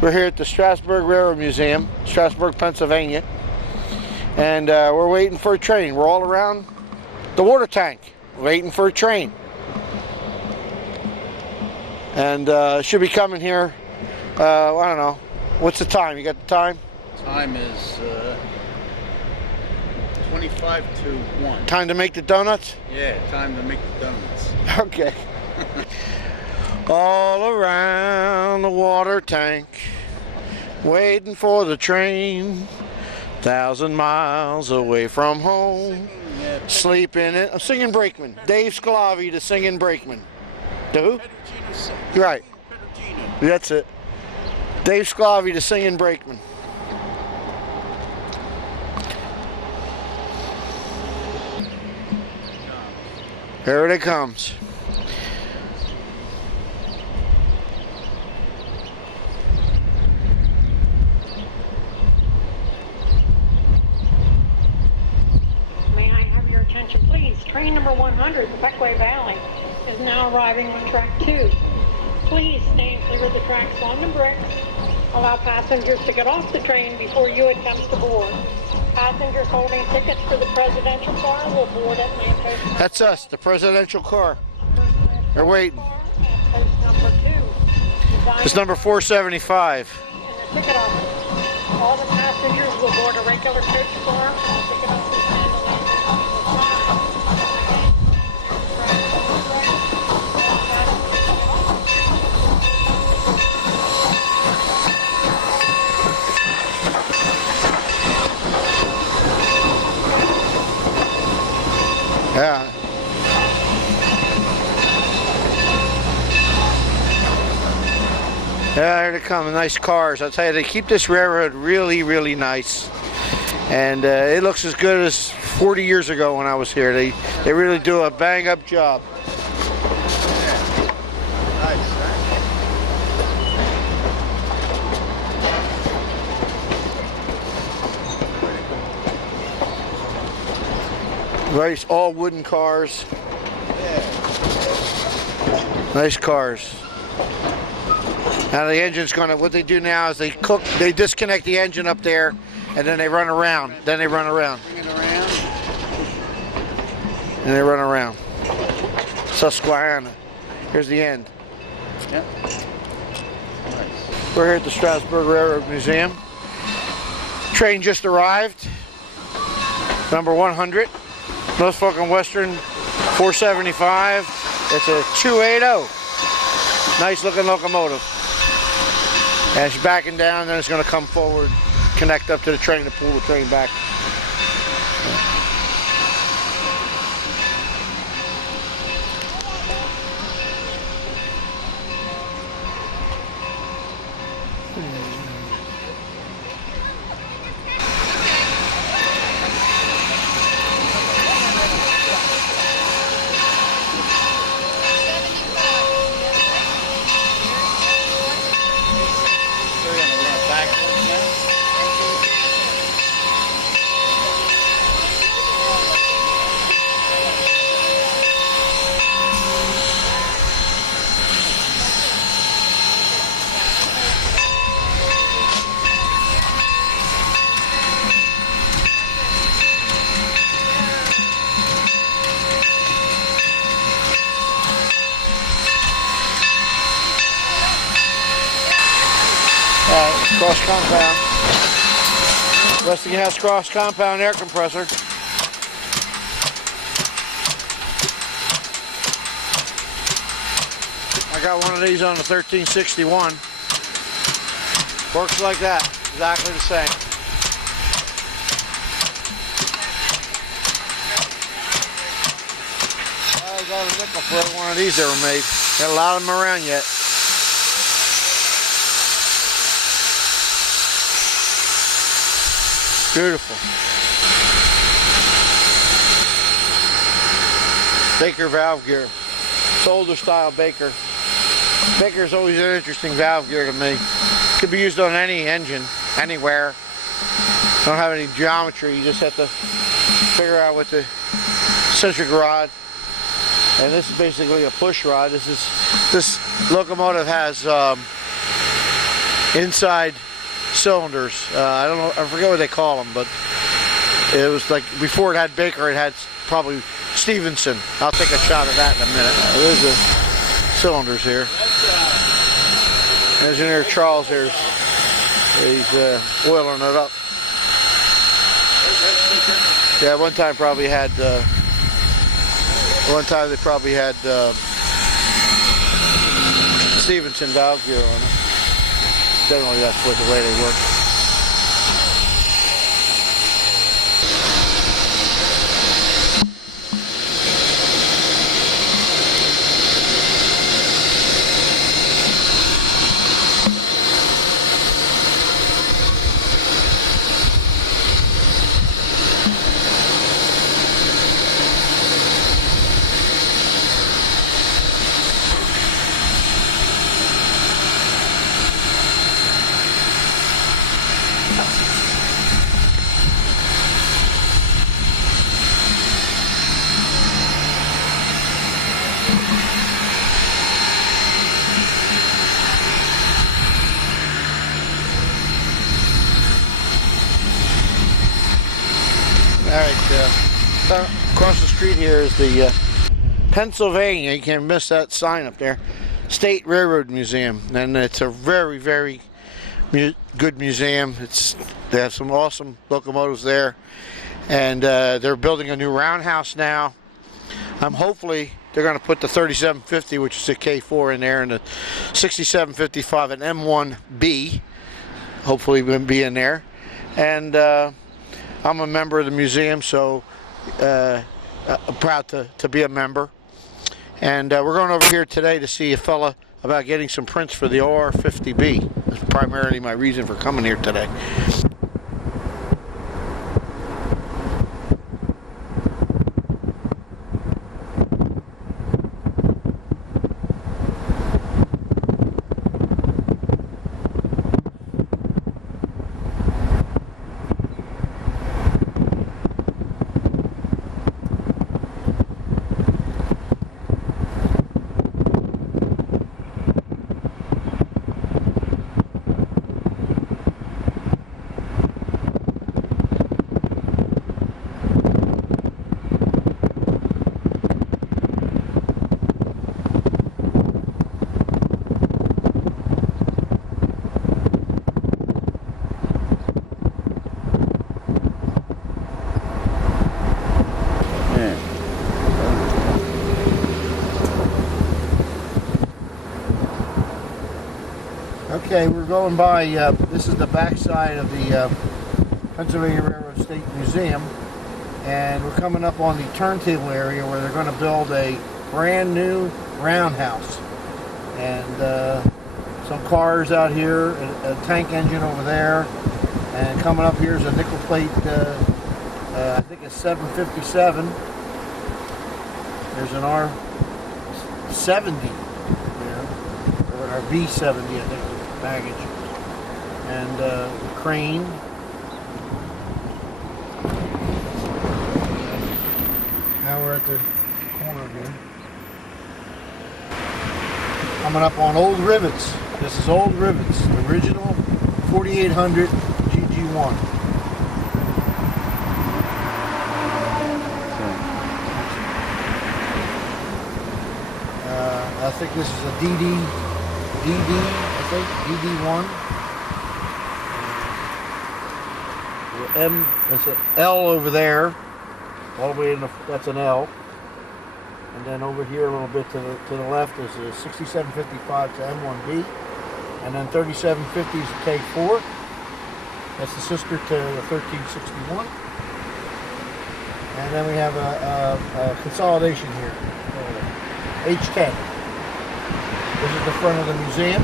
We're here at the Strasburg Rr Museum, Strasburg, Pennsylvania, and we're waiting for a train. We're all around the water tank, waiting for a train. And should be coming here, I don't know, what's the time? You got the time? Time is 25 to 1. Time to make the donuts? Yeah, time to make the donuts. Okay. All around the water tank, waiting for the train, 1,000 miles away from home, sleep in it. I'm singing Brakeman. Dave Sclavi, the singing Brakeman. The who? Right. That's it. Dave Sclavi, the singing Brakeman. There it comes. May I have your attention, please? Train number 100, the Beckway Valley, is now arriving on track 2. Please stand clear of the tracks on the bricks. Allow passengers to get off the train before you attempt to board. Passengers holding tickets for the presidential car will board at lamppost. That's us, the presidential car. They're waiting. Number 2. It's number 475. In the ticket office, all the passengers will board a regular coach car. The ticket office will stand on the Yeah. Yeah, here they come, nice cars. I'll tell you, they keep this railroad really, really nice. And it looks as good as 40 years ago when I was here. They really do a bang-up job. Nice, all wooden cars. Nice cars. Now the engine's gonna, what they do now is they disconnect the engine up there and then they run around. Then they run around. Bring it around. And they run around. Susquehanna. Here's the end. Yep. Nice. We're here at the Strasburg Rr Museum. Train just arrived. Number 100. Norfolk and Western 475. It's a 280. Nice looking locomotive. And it's backing down, then it's going to come forward, connect up to the train to pull the train back. Cross compound. Westinghouse cross compound air compressor. I got one of these on the 1361. Works like that, exactly the same. I got a nickel for every one of these ever made. Got a lot of them around yet. Beautiful. Baker valve gear. It's older style Baker. Baker's always an interesting valve gear to me. Could be used on any engine, anywhere. Don't have any geometry, you just have to figure out what the centric rod. And this is basically a push rod. This locomotive has inside cylinders. I don't know, I forget what they call them, but it was like before it had Baker, it had probably Stevenson. I'll take a shot of that in a minute. There's the cylinders here. Engineer Charles here, he's oiling it up. Yeah, one time they probably had Stevenson valve gear on it. Generally, that's what the way they work. Alright, across the street here is the Pennsylvania, you can't miss that sign up there, State Railroad Museum, and it's a very, very good museum. They have some awesome locomotives there, and they're building a new roundhouse now. Hopefully they're going to put the 3750, which is a K4 in there, and the 6755 and M1B, hopefully will be in there. And I'm a member of the museum, so I'm proud to be a member. And we're going over here today to see a fella about getting some prints for the OR50B. That's primarily my reason for coming here today. Okay, we're going by, this is the backside of the Pennsylvania Railroad State Museum, and we're coming up on the Turntable area where they're going to build a brand new roundhouse. And some cars out here, a tank engine over there, and coming up here is a nickel plate, I think it's 757. There's an R70 there, or an RB70, I think. Baggage and crane. Now we're at the corner here. Coming up on old rivets. This is old rivets, the original 4800 GG1. I think this is a DD. DD1. There's an L over there, all the way in that's an L. And then over here a little bit to the left is a 6755 to M1B. And then 3750 is a K4. That's the sister to the 1361. And then we have a consolidation here, H10. This is the front of the museum.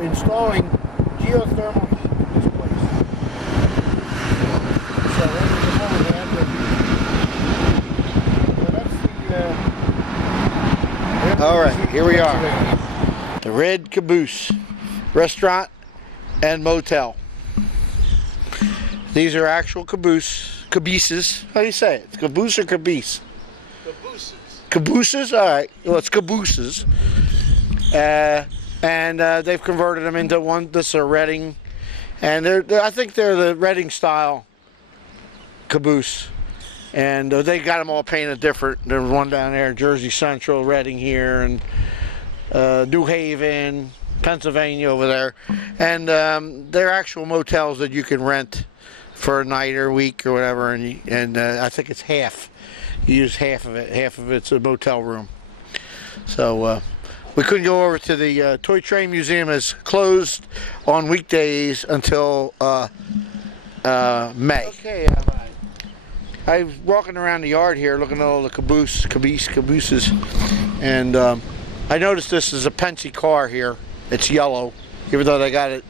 Installing geothermal heat in this place. So there's the overhead. That's the. All right, here we are. The Red Caboose Restaurant and Motel. These are actual cabooses. How do you say it? Caboose or caboose? Cabooses. Cabooses? All right. Well, it's cabooses. And they've converted them into one. This is a Reading. And I think they're the Reading style caboose. And they got them all painted different. There's one down there, Jersey Central, Reading here, and New Haven, Pennsylvania over there. And they're actual motels that you can rent for a night or a week or whatever. And I think it's half. You use half of it. Half of it's a motel room. So we couldn't go over to the Toy Train Museum. Is closed on weekdays until May. Okay. I was walking around the yard here looking at all the cabooses, and I noticed this is a Pennsy car here. It's yellow, even though they got it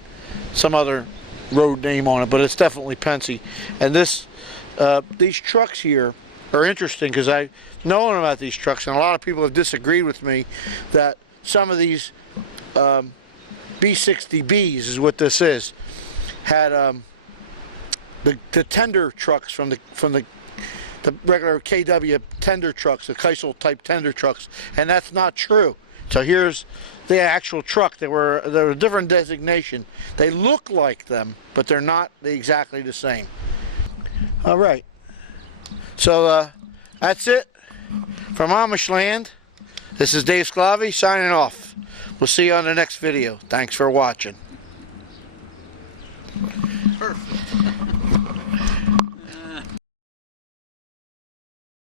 some other road name on it, but it's definitely Pennsy. And these trucks here are interesting because I've known about these trucks, and a lot of people have disagreed with me that some of these B60Bs is what this is, had the tender trucks from the regular KW tender trucks, the Keisel type tender trucks, and that's not true. So here's the actual truck. They're a different designation. They look like them, but they're not exactly the same. All right. So that's it from Amish Land. This is Dave Sclavi signing off. We'll see you on the next video. Thanks for watching.